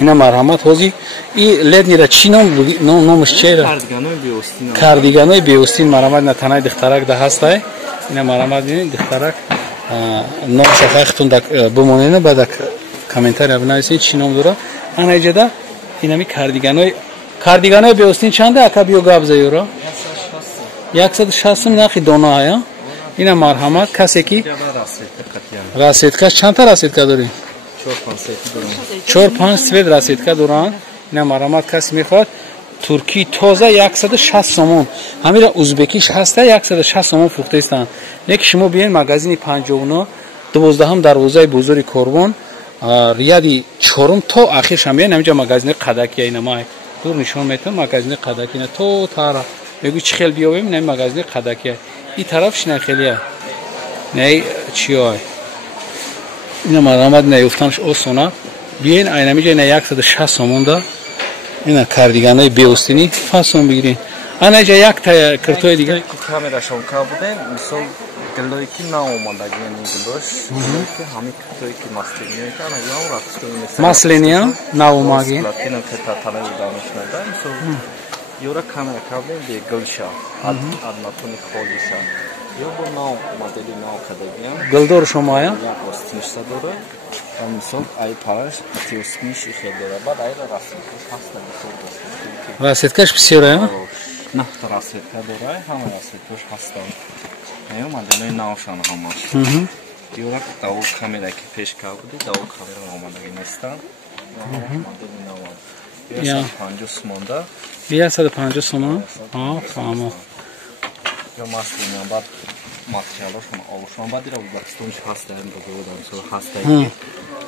اینا مرحمت هوزی این لید نیره چی نامش چیه؟ کاردیگانای بیوستین مرحمت نتنای دخترک ده هسته اینا مرحمت بینید دخترک نام شفاختون بمونینه بعد کامنتاری بنویسین چی نام داره انا ایجاده اینمی کاردیگانای بیوستین چنده اکا بیو گابزه یورا 160 نخی دونا هیا اینا مرحمت کسی کی راسیدکا چند تا راسیدکا داری 4-5 سوید راسیدکا دوران اینا مرحمت کسی میخواد ترکی تازه 160 سومون همین ازبکیش هسته 160 سومون فروخته استن یک شما بیاین مغازین 59 12 دروازه بزرگ کاروان ریادی 4 تا اخیر شما اینجا مغازین قداکی اینا ما دور نشون میتونم مغازین قداکی نه تو تارا بگو چی خیلی بیاویم نه مغازین قداکی این طرفش نه خیلیه نه چیه اینا مرحمت نیفتنش اوسونا بیاین اینا میگه نه 160 سومون دا اینا کاردیگانای بیوستینی فاسون بگیرین انا اینجا یک تا کرتوی دیگه کامراشون کا بوده مثلا گلوی کی ناومده یعنی گلوش که همین کرتوی کی ماسلینیه که انا یام راست ماسلینیا ناوماگی لاتینم که تا طلای دانشمنده مثلا یورا کامرا کا بوده به گلشا ادناتونی خولیشا یا bu nav modeli nav kadar گلدور شما یا ostnishsa dora misol ay parash tiosmish khedera bad ay rasitkash hasta bitordas راسیدکاش بسیاره یا نه راسیدکا دora ham rasitkash hasta ayo modeli navshan hamash diyorlar ki davul kamera ki peş kaldı davul kamera olmadan nestan modeli nav ya 50 somonda 150 somon ha tamam یا ماسلینیان بعد ماتریالاشون آلوشون بعد دیره اوزبکستانش هسته هم بزرگدن سو هسته که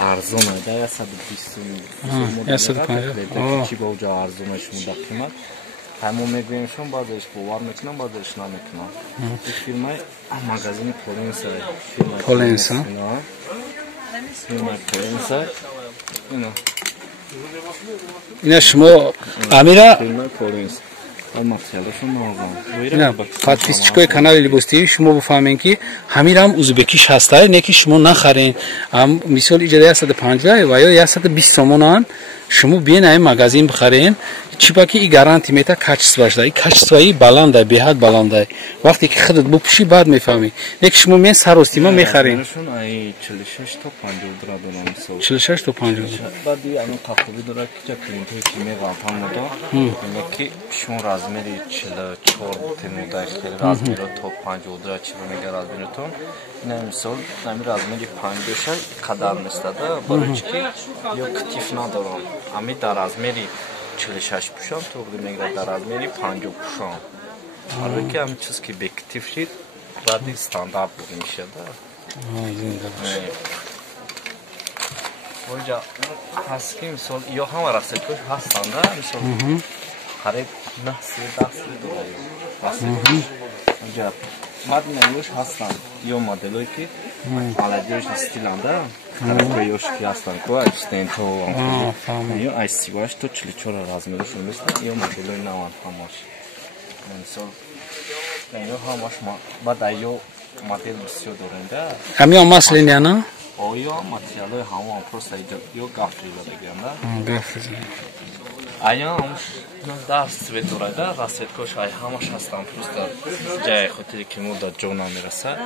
ارزونه ده 120 چی با اوجا ارزونشون ده قیمت همون میگویمشون بعدش باور میکنم بعدش نمیکنم این فیلم های مگازین پولینسه پولینسه فیلم های پولینسه اینا شما امیره فیلم های پولینسه نه подписчикой канали Libos.tv شما بفهمین که همین هم ازبکیش هسته نه که شما نخرین هم مثال اجاره 150 و یا 120 سومون شما بیاین این مغازین بخرین چی باکی این گارانتی میته کاچسواش دای کاچسوایی بلنده بهاد بلنده وقتی که خودت بپوشی بعد میفهمی نه که شما می سراسیما میخرین نشون ای 46 تا 50 دلار مثلا 46 تا 50 بعد اینو تقریبا داره که کلینتوی کی میگفتم مدا که شون رازمری 44 تنودا خیلی رازمری تا 50 دلار چی میگه رازمریتون نه مثال نمی رازمری 50 قدر میستاده برای چی یا کتیف ندارم امی در رازمری 46 پوشان تو میگه در رازمری 50 پوشان حالا که هم چیز که بکتیف شد بعد استاندارد بود میشه وجا هست که مثال یا هم راسیدکاش هستن ده مثال خرید نه 13 دلار وجا مدلش هستن یا مدلایی که مالادیوش استیلنده خرید که هستن که استنتو یا ایسیواش تو 44 رازمرشون میستن یا مدلای نوان هماش مثال یا هماش بعد ایو مدل بسیار دارنده همین هم ماسلینیا نه آیا ماتریالای همون پروسه یا گافری بگیرنده گافری آیا همش درس بتوراده راستکوش ای همش هستن پروسه جای خاطری که مود جونا میرسه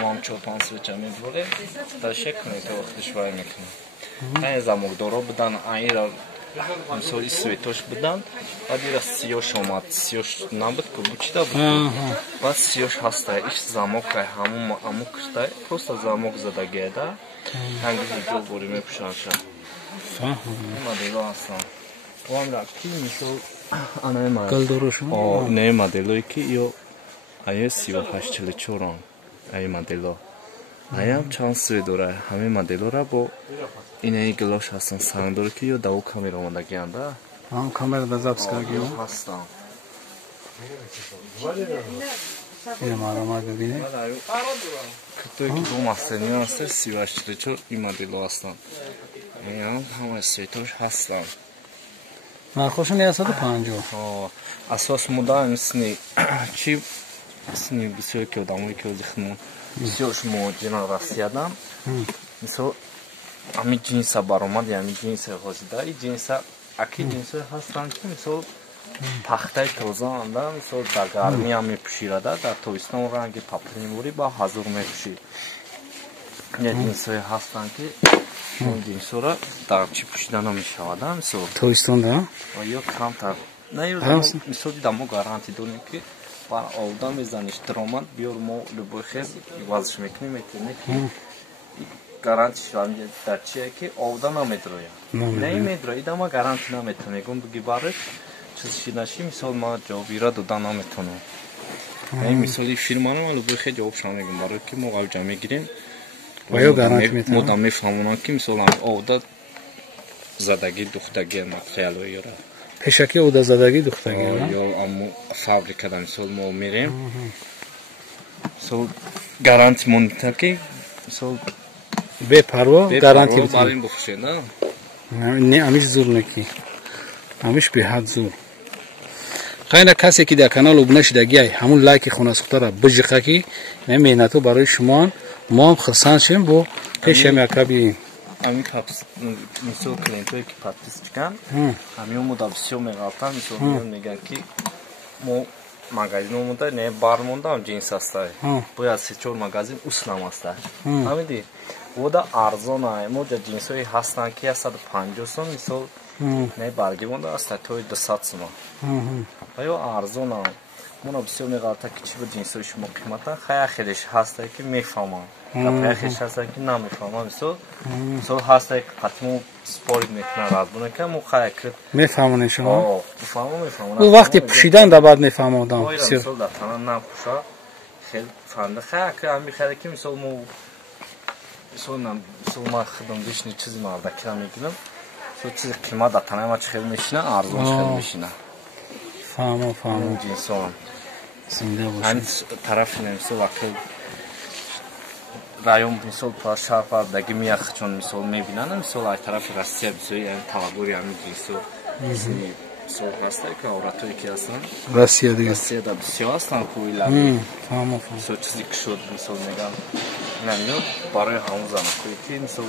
ما هم چوپانس وچه میبره در شکل تو وقتش وای میکنه این زموک دارو بدن این را مثال سویتوش بدن بعد را سیوش اومد سیوش نبود که بچیده بود بعد سیوش هسته ایش زموک همون امو کرده پروسه زموک زده گیده هنگیزی جو بوری میپوشن شد مدلو هستن و هم را کی میشو آنه ما نه مدلوی که یا آیا 3844 ای مدلو آیا چند سوی داره همه مدلو را با اینه گلوش هستن سنگ داره که یا دو کامera اومده گیانده هم کامera da zapska giyo هستن اینه مرامت ببینه کتوی که دو مستنی هسته 3844 این مدلو هستن این هم همه سویتوش هستن نرخوشون 150 اساس مودا میسنی چی میسنی بسیار که داموی که زخمون بسیار شما جنا راسیادم مثلا ами ҷинса баромад, яъни ҷинса ҳозида. И ҷинса аки ҷинсое ҳастанд ки мисол пахтаи тоза анда мисол дар гармӣ ҳам мепӯширада, дар тобистон ранги паплинвори ба ҳазур мепӯшид. Як ҷинсое ҳастанд ки ин ҷинсора дар чӣ пӯшида намешавада мисол тобистонда ё камтар. Не мисоли дамо гаранти дорем ки бар овда мезаниш даромад биёр мо любой хез вазш мекунем метавонӣ ки гарантиш дар чие ки овда намедрояд. Не медрояд, ама гаранти наметавонем. Мегӯм биги бариш чизши наши мисол ма ҷавобира дода наметавонам. Ин мисоли фирмано ма любой хез ҷавобшон мегӯм барои ки мо авҷа мегирем. ва ё гаранти метавонам. Мо дам мефаҳмонам ки мисол овда задаги духтаги материало ёра. пешаки овда задаги духтаги ё аммо фабрикада мисол мо мерем. Мисол гаранти монда ки мисол бепарво гаранти барем бифушем, на? не амиш зур неки. амиш беҳад зур. хайна касе ки дар канал обуна шидагиай ҳамун лайки хонасухтара бижиқа ки ин меҳнату барои шумоан мо ҳам хурсанд шем бо пешам якаби ами мисол клиентое ки подписчикан ҳамион мода бисёр меғалтанд мисол мегӯянд ки мо магазиномуда не бармондам ҷинс ҳастай бояд 3-4 магазин уснам ҳастай ҳамиди вода арзонае мо ҷа ҷинсҳои ҳастанд ки 150 сом мисол не барги монда ҳастай то 200 сом ва ё арзонам мона бисёр меғалта ки чӣ бо ҷинсҳои шумо қимата хая хелеш ҳастай ки мефаҳмам хая хелеш ҳастай ки намефаҳмам мисол ҳастай ки қатимо спорид мекунам разбуна ка мо хая кирд мефаҳмонед шумо мефаҳмам ӯ вақти пӯшидан да баъд мефаҳмодам мисол дар тана напӯша хел фанда хая ки ам бихайра ки мисол мо мисол ма худам бишни чизи мардакира мегирам мисол чизи қимат дар танаи ма чӣ хел мешина арзон чӣ хел мешина фаҳмам ҷинсон зинда бош ҳамин тарафи мисол акил район мисол шаҳр даги мияхчон мисол мебинанд мисол ай тарафи Россия бисёри ин талабури ҳамин ҷинсо мисол ҳастай ки авратое ки ҳастанд Россияда бисёр ҳастанд қоилаби мисол чизи ки шуд мисол меган инамиё барои ҳамон занакое ки мисол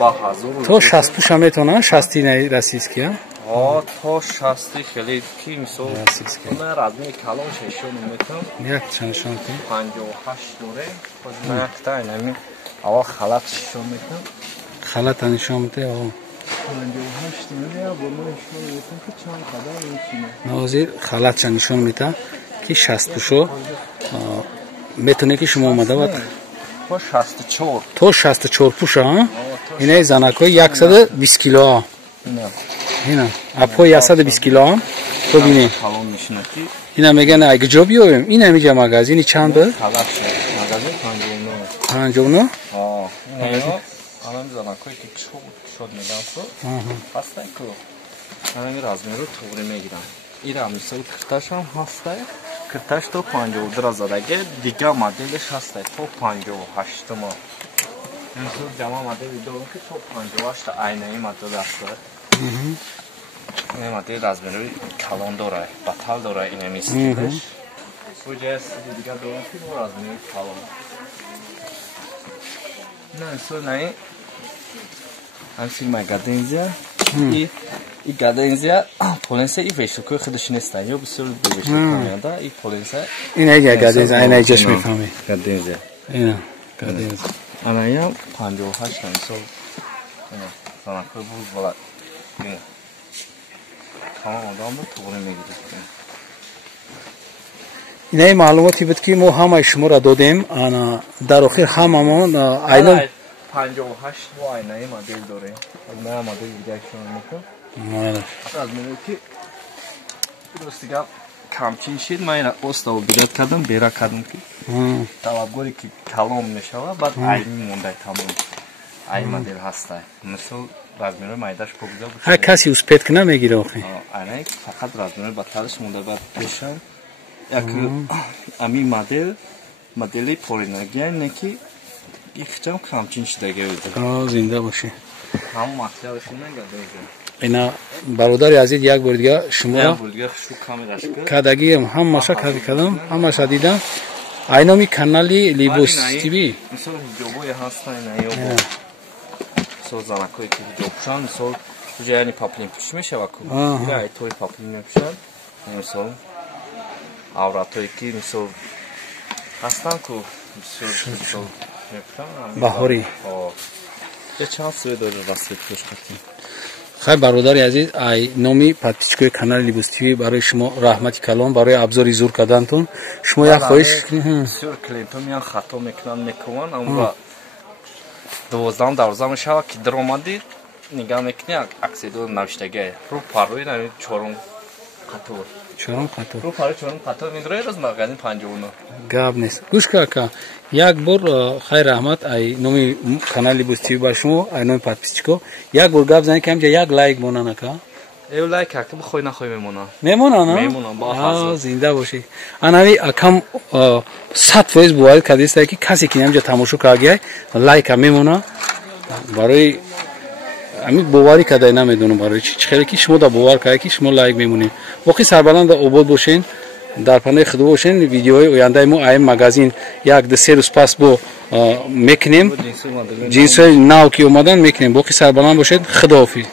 ба ҳазору то 60 пӯша метавонанд 60 расистки то 60 хеле ки мисол на размери калон шешон метавонам як чаншон ки 58 доре хозина якта инами аввал халат шешон метавонам халата нишон мете о 58 доре бо мо нишон метавонам ки чанд қадар мешина назир халатша нишон мета ки 60 пӯшо метавоне ки шумо омада бад то 64 то 64 пӯша инаи занакои 120 кило ина апо 120 кило то бини ина меган айгҷо биёвем ина миҷа магазини чанд бо магазин 59 ина анам занакои ки шод медасо ҳастай ку анами размеру туғри мегирам ира мисол кирташам ҳастай кирташ то 52 задаги дига моделиш ҳастай то 58 мо мисол ҷама модели дорам ки то 58 айнаи модел ҳастай ин модел размерои калон дорад батал дорад инами стилиш буҷа стили дига дорам ки бо размерои калон на мисол наи ам фирма гадензия и гадензия поленса и вештукои худаш нестан ё бисёр вештукояда и поленса ина я гадензия ина ҷаш мефаҳми гадензия ина гадензия анаям 58 мисол ина занакои буз бала ина тамом одамро туғри мегирад инаи маълумоти буд ки мо ҳамаи шуморо додем дар охир ҳамамон айлом 58 бо айнаи модел дорем айнаи модел дига шумо мекунам размери ки ростига камчин шид ман ина остав бигад кардам бера кардам ки талабгоре ки калом мешава баъд ай мемондай тамом ай модел ҳастай мисол размери майдаш погуза буд ҳар каси успетка намегира охи айнаи фақат размери баталиш монда баъд пешам як ами модели полинагия не ки ихчам камчин шидаги буд зинда боши ҳамон материалиш нагадем ина бародари азиз як бор дига шуморо кадагием ҳамаша каби кардам ҳамаша дидам айноми канали либос тиви мисол ҳиҷобое ҳастан ё мисол занакое ки ҳиҷоб пӯшанд мисол ҷо яъни паплин пӯшиш мешавад ку айтои паплин мепӯшанд мисол авратое ки мисол ҳастанд ку мисол мепӯшанд баҳорӣ я чанд свет дора расветкош қатӣ хай бародари азиз ай номи подписчикои канали Libos TV барои шумо раҳмати калон барои абзори зур кардантон шумо як хоҳиш бисёр клипа меян хато мекунанд мекунанд аммо 12-12 мешавад ки даромади нигаҳ мекунӣ аксидо навиштагие рӯ парои нави чорум қатор рӯ парои чорум қатор медрои роз магазин 59 гап нест гӯш кар ака як бор хай раҳмат ай номи канали Libos TV ба шумо ай номи подписчико як бор гап занед ки ҳамҷа як лайк монанд ака лайк ҳаки бихоҳӣ нахоҳӣ мемонанд зинда бошед анави акам 100% боварӣ кардааст ки касе ки ҳамҷа тамошо кардагиай лайка мемона барои ами боварӣ кардай намедонам барои чӣ хеле ки шумо да бовар кардед ки шумо лайк мемонед боқӣ сарбаланда обод бошен дар паноҳи худо бошен видеоҳои ояндаи мо ай магазин як ду се рӯз пас бо мекунем ҷинсҳои нав ки омадан мекунем боқӣ сарбаланд бошед худоҳофиз